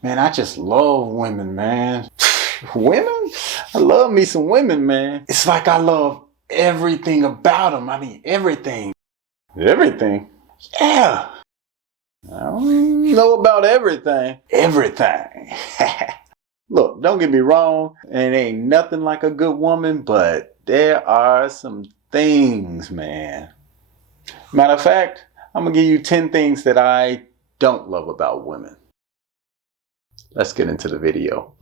Man, I just love women, man. Women? I love me some women, man. It's like I love everything about them. I mean, everything. Everything? Yeah. I don't know about everything. Everything. Look, don't get me wrong. It ain't nothing like a good woman, but there are some things, man. Matter of fact, I'm going to give you 10 things that I don't love about women. Let's get into the video.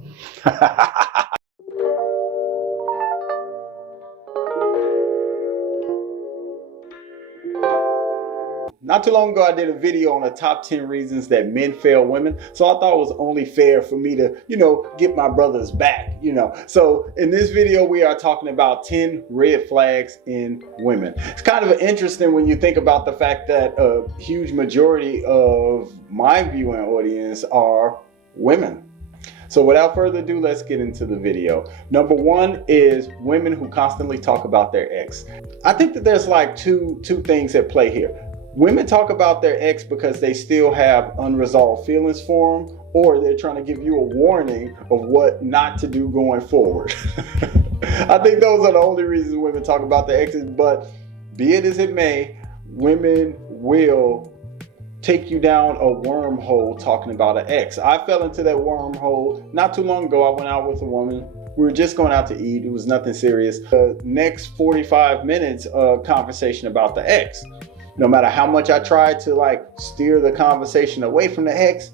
Not too long ago, I did a video on the top 10 reasons that men fail women. So I thought it was only fair for me to, get my brothers back, So in this video, we are talking about 10 red flags in women. It's kind of interesting when you think about the fact that a huge majority of my viewing audience are women. So without further ado, let's get into the video. Number one is women who constantly talk about their ex. I think that there's like two things at play here. Women talk about their ex because they still have unresolved feelings for them, or they're trying to give you a warning of what not to do going forward. I think those are the only reasons women talk about their exes, but be it as it may, women will take you down a wormhole talking about an ex. I fell into that wormhole not too long ago. I went out with a woman. We were just going out to eat. It was nothing serious. The next 45 minutes of conversation about the ex. No matter how much I tried to steer the conversation away from the ex,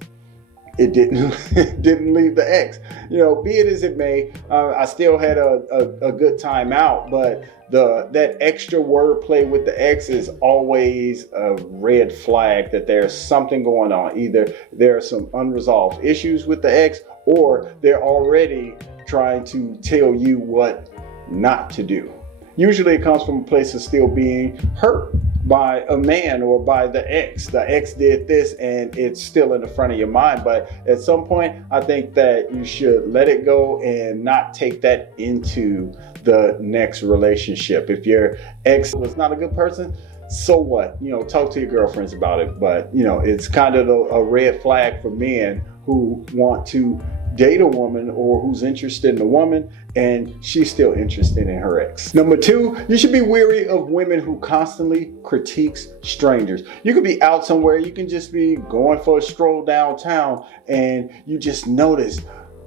it didn't leave the ex. Be it as it may, I still had a good time out, but that extra wordplay with the ex is always a red flag that there's something going on. Either there are some unresolved issues with the ex, or they're already trying to tell you what not to do. Usually it comes from a place of still being hurt by a man or by the ex. The ex did this and it's still in the front of your mind. But at some point, I think that you should let it go and not take that into the next relationship. If your ex was not a good person, so what? Talk to your girlfriends about it. But, it's kind of a red flag for men who want to date a woman or who's interested in a woman and she's still interested in her ex. Number two, you should be wary of women who constantly critiques strangers. You could be out somewhere, you can just be going for a stroll downtown and you just notice,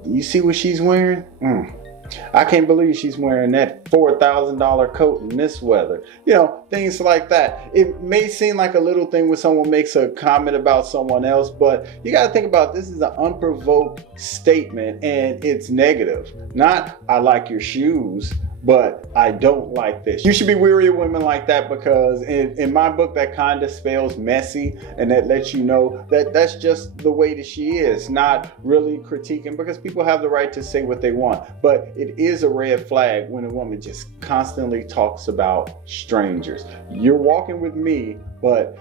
you see what she's wearing? I can't believe she's wearing that $4,000 coat in this weather. Things like that. It may seem like a little thing when someone makes a comment about someone else, but you got to think about this is an unprovoked statement and it's negative. Not, I like your shoes, but I don't like this. You should be wary of women like that because in my book, that kind of spells messy, and that lets you know that that's just the way that she is, not really critiquing, because people have the right to say what they want. But it is a red flag when a woman just constantly talks about strangers. You're walking with me, but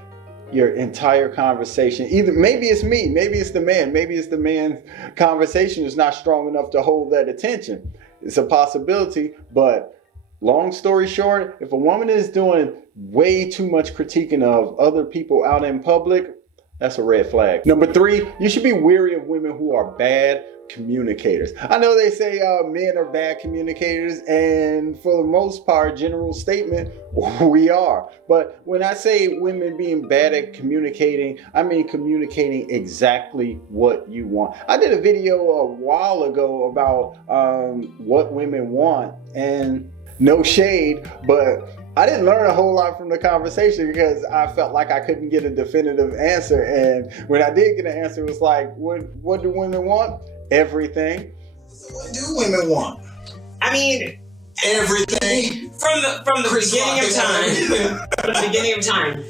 your entire conversation, maybe it's me, maybe it's the man, maybe it's the man's conversation is not strong enough to hold that attention. It's a possibility, but long story short, if a woman is doing way too much critiquing of other people out in public, that's a red flag. Number three, you should be wary of women who are bad communicators. I know they say men are bad communicators, and for the most part, general statement, we are. But when I say women being bad at communicating, I mean communicating exactly what you want. I did a video a while ago about what women want, and no shade, but I didn't learn a whole lot from the conversation because I felt like I couldn't get a definitive answer. And when I did get an answer, it was like, what do women want? Everything. So what do women want? I mean, everything. From the beginning of time. From the beginning of time,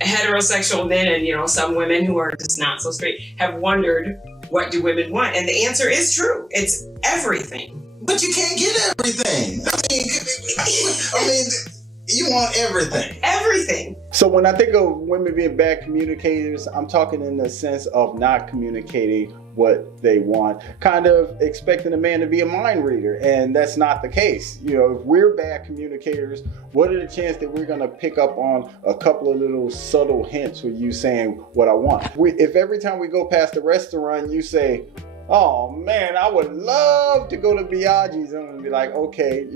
heterosexual men and some women who are just not so straight have wondered, what do women want? And the answer is true. It's everything. But you can't get everything. I mean, you want everything. Everything. So when I think of women being bad communicators, I'm talking in the sense of not communicating what they want, kind of expecting a man to be a mind reader, and that's not the case. If we're bad communicators, what are the chances that we're going to pick up on a couple of little subtle hints with you saying what I want? If every time we go past the restaurant, you say, Oh man, I would love to go to Biaggi's and be like, okay,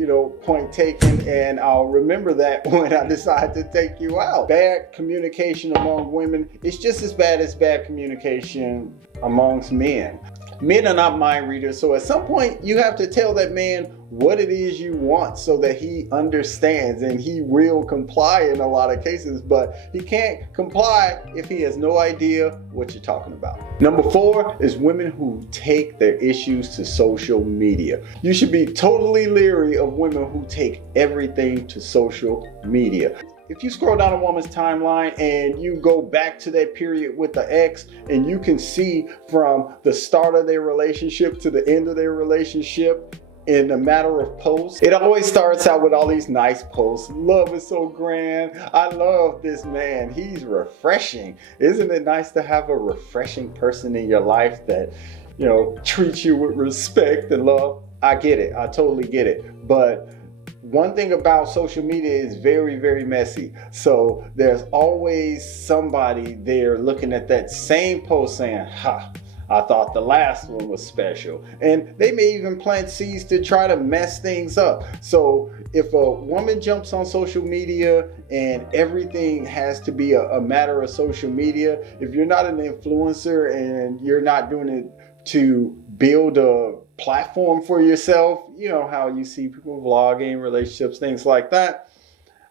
point taken, and I'll remember that when I decide to take you out. Bad communication among women is just as bad as bad communication amongst men. Men are not mind readers, so at some point you have to tell that man what it is you want so that he understands, and he will comply in a lot of cases, but he can't comply if he has no idea what you're talking about. Number 4 is women who take their issues to social media. You should be totally leery of women who take everything to social media. If you scroll down a woman's timeline and you go back to that period with the ex, and you can see from the start of their relationship to the end of their relationship in a matter of posts, it always starts out with all these nice posts. Love is so grand. I love this man. He's refreshing. Isn't it nice to have a refreshing person in your life that, treats you with respect and love? I get it. I totally get it. But one thing about social media is very, very messy. So there's always somebody there looking at that same post saying, I thought the last one was special. And they may even plant seeds to try to mess things up. So if a woman jumps on social media and everything has to be a matter of social media, if you're not an influencer and you're not doing it to build a platform for yourself, how you see people vlogging, relationships, things like that,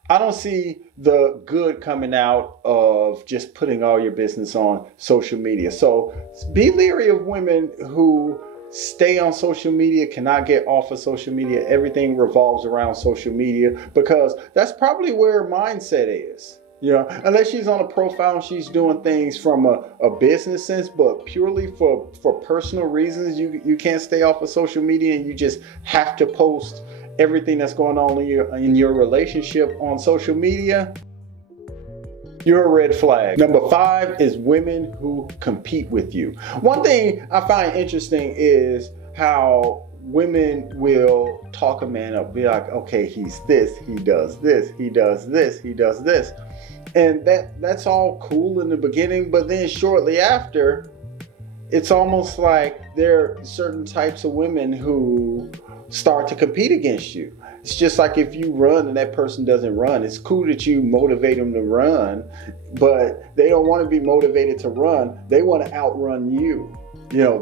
I don't see the good coming out of just putting all your business on social media. So be leery of women who stay on social media, cannot get off of social media. Everything revolves around social media, because that's probably where her mindset is. Unless she's on a profile and she's doing things from a business sense, but purely for personal reasons, you can't stay off of social media, and you just have to post everything that's going on in your relationship on social media. You're a red flag. Number 5 is women who compete with you. One thing I find interesting is how women will talk a man up, be like, okay, he's this, he does this, he does this, he does this. And that's all cool in the beginning, but then shortly after, it's almost like there are certain types of women who start to compete against you. It's just like if you run and that person doesn't run. It's cool that you motivate them to run, but they don't want to be motivated to run. They want to outrun you.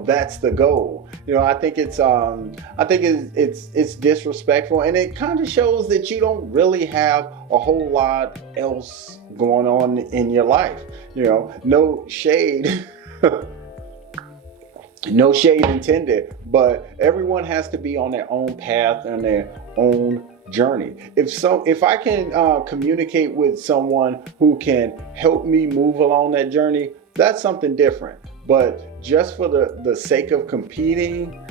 That's the goal. I think it's disrespectful, and it kind of shows that you don't really have a whole lot else going on in your life. No shade. No shade intended, but everyone has to be on their own path and their own journey. If I can communicate with someone who can help me move along that journey, that's something different. But just for the sake of competing,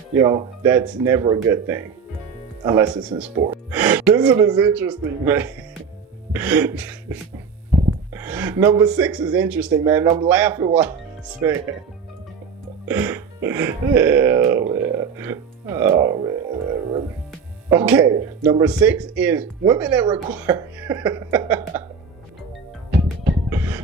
that's never a good thing, unless it's in sport. This one is interesting, man. Number 6 is interesting, man. I'm laughing while I say it. Oh man. Okay, number 6 is women that require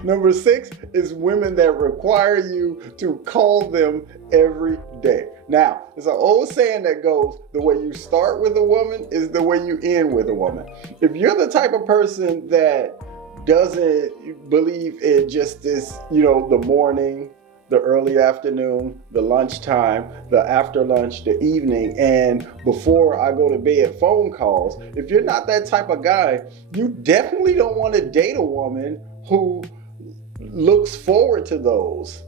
Number 6 is women that require you to call them every day. Now, there's an old saying that goes, the way you start with a woman is the way you end with a woman. If you're the type of person that doesn't believe in just this, the morning, the early afternoon, the lunchtime, the after lunch, the evening, and before I go to bed phone calls, if you're not that type of guy, you definitely don't want to date a woman who looks forward to those.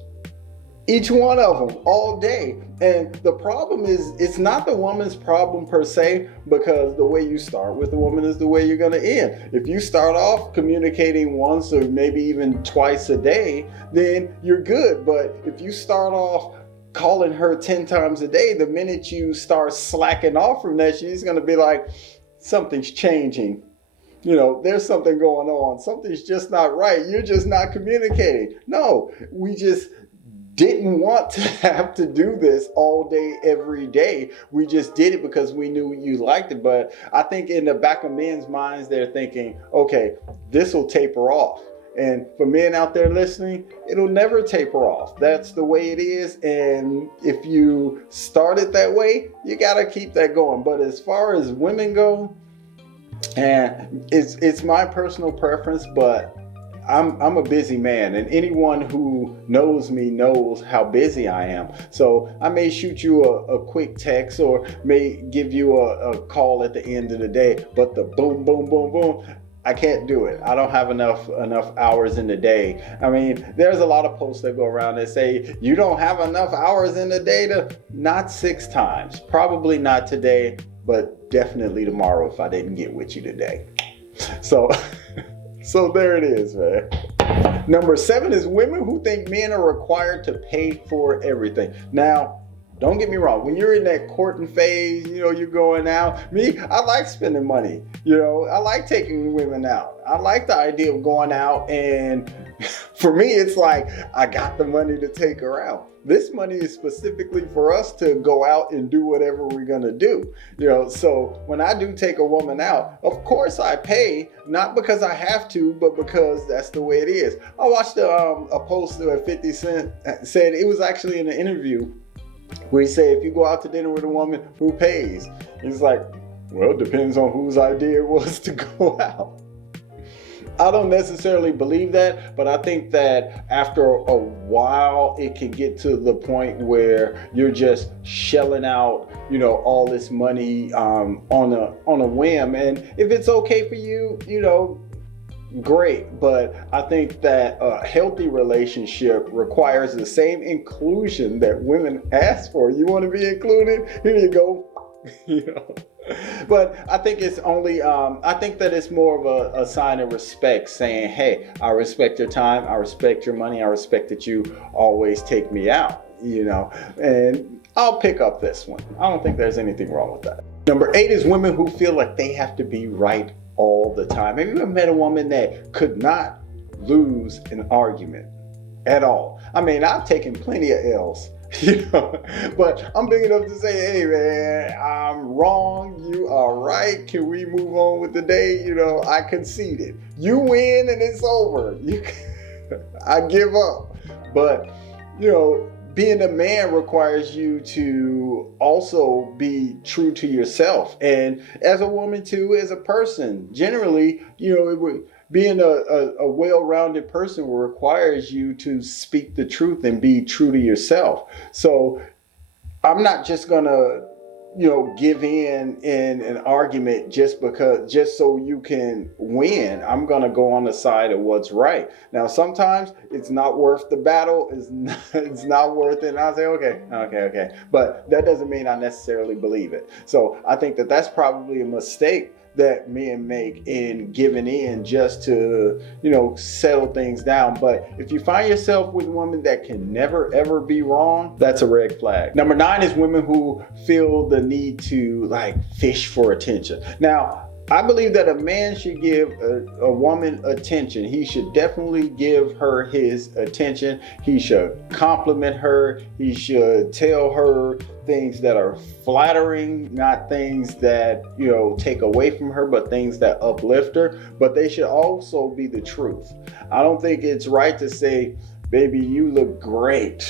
Each one of them all day. And the problem is, it's not the woman's problem per se, because the way you start with a woman is the way you're going to end. If you start off communicating once or maybe even twice a day, then you're good. But if you start off calling her 10 times a day, the minute you start slacking off from that, she's going to be like, something's changing. There's something going on. Something's just not right. You're just not communicating. No, we just didn't want to have to do this all day, every day. We just did it because we knew you liked it. But I think in the back of men's minds, they're thinking, okay, this will taper off. And for men out there listening, it'll never taper off. That's the way it is. And if you start it that way, you got to keep that going. But as far as women go, and it's my personal preference, but I'm a busy man, and anyone who knows me knows how busy I am. So I may shoot you a quick text or may give you a call at the end of the day, but the boom, boom, boom, boom, I can't do it. I don't have enough hours in the day. I mean, there's a lot of posts that go around that say, you don't have enough hours in the day to, not 6 times, probably not today, but definitely tomorrow if I didn't get with you today. So there it is, man. Number 7 is women who think men are required to pay for everything. Now, don't get me wrong. When you're in that courting phase, you're going out. Me, I like spending money. I like taking women out. I like the idea of going out, and for me, it's like I got the money to take her out. This money is specifically for us to go out and do whatever we're gonna do. So when I do take a woman out, of course I pay, not because I have to, but because that's the way it is. I watched a post where 50 Cent said, it was actually in an interview, where he said, if you go out to dinner with a woman, who pays? He's like, well, it depends on whose idea it was to go out. I don't necessarily believe that, but I think that after a while, it can get to the point where you're just shelling out, all this money on a whim. And if it's okay for you, great. But I think that a healthy relationship requires the same inclusion that women ask for. You want to be included? Here you go. But I think it's only, I think that it's more of a sign of respect, saying, hey, I respect your time, I respect your money, I respect that you always take me out, and I'll pick up this one. I don't think there's anything wrong with that. Number 8 is women who feel like they have to be right all the time. Have you ever met a woman that could not lose an argument at all? I mean, I've taken plenty of L's. But I'm big enough to say, hey man, I'm wrong, you are right, can we move on with the day? I conceded. You win and it's over. I give up. But being a man requires you to also be true to yourself, and as a woman too, as a person, generally, being a well-rounded person requires you to speak the truth and be true to yourself. So I'm not just gonna, give in an argument just so you can win. I'm gonna go on the side of what's right. Now, sometimes it's not worth the battle. It's not worth it. And I'll say, okay. But that doesn't mean I necessarily believe it. So I think that that's probably a mistake that men make in giving in just to, settle things down. But if you find yourself with a woman that can never, ever be wrong, that's a red flag. Number 9 is women who feel the need to fish for attention. Now, I believe that a man should give a woman attention. He should definitely give her his attention. He should compliment her. He should tell her things that are flattering, not things that, take away from her, but things that uplift her. But they should also be the truth. I don't think it's right to say, baby, you look great,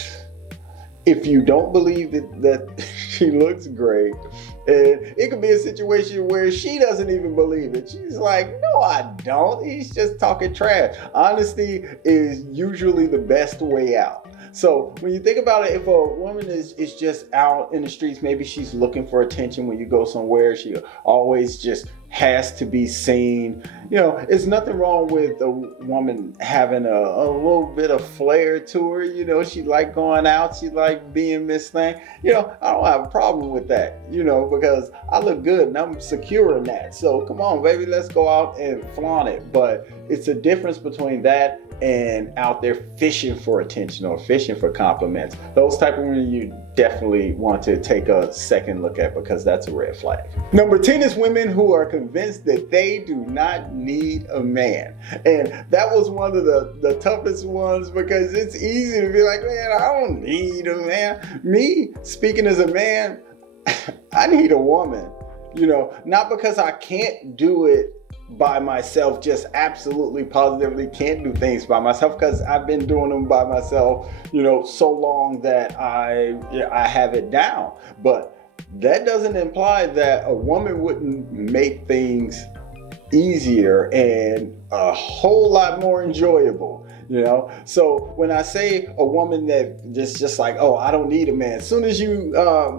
if you don't believe that she looks great. And it could be a situation where she doesn't even believe it. She's like, no, I don't. He's just talking trash. Honesty is usually the best way out. So when you think about it, if a woman is just out in the streets, maybe she's looking for attention when you go somewhere. She always just has to be seen. It's nothing wrong with a woman having a little bit of flair to her. She like going out. She like being Miss Thing. I don't have a problem with that, because I look good and I'm secure in that. So come on, baby, let's go out and flaunt it. But it's a difference between that and out there fishing for attention or fishing for compliments. Those type of women you definitely want to take a second look at, because that's a red flag. Number 10 is women who are convinced that they do not need a man. And that was one of the toughest ones, because it's easy to be like, man, I don't need a man. Me, speaking as a man, I need a woman, not because I can't do it by myself just absolutely positively can't do things by myself, because I've been doing them by myself, so long that I have it down. But that doesn't imply that a woman wouldn't make things easier and a whole lot more enjoyable. So when I say a woman that just like, oh, I don't need a man, as soon as you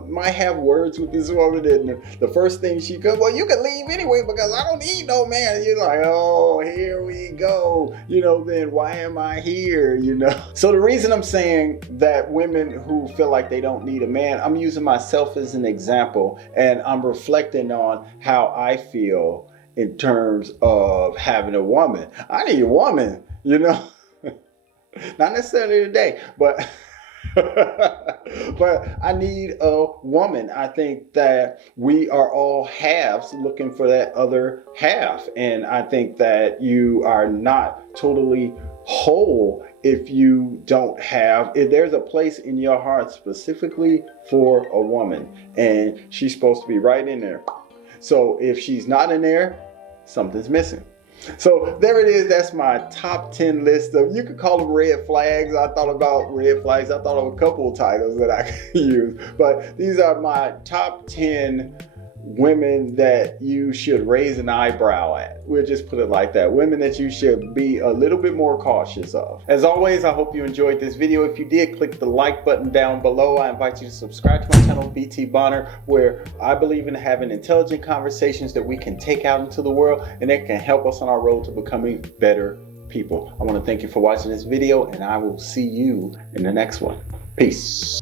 might have words with this woman, and the first thing she goes, well, you can leave anyway because I don't need no man, and you're like, oh, here we go, then why am I here? So the reason I'm saying that women who feel like they don't need a man, I'm using myself as an example, and I'm reflecting on how I feel in terms of having a woman. I need a woman, not necessarily today, but but I need a woman. I think that we are all halves looking for that other half, and I think that you are not totally whole if you don't have, if there's a place in your heart specifically for a woman, and she's supposed to be right in there. So if she's not in there, something's missing. So there it is. That's my top 10 list of, you could call them red flags. I thought about red flags. I thought of a couple of titles that I could use, but these are my top 10 women that you should raise an eyebrow at. We'll just put it like that. Women that you should be a little bit more cautious of. As always, I hope you enjoyed this video. If you did, click the like button down below. I invite you to subscribe to my channel, BT Bonner, where I believe in having intelligent conversations that we can take out into the world and that can help us on our road to becoming better people. I want to thank you for watching this video, and I will see you in the next one. Peace.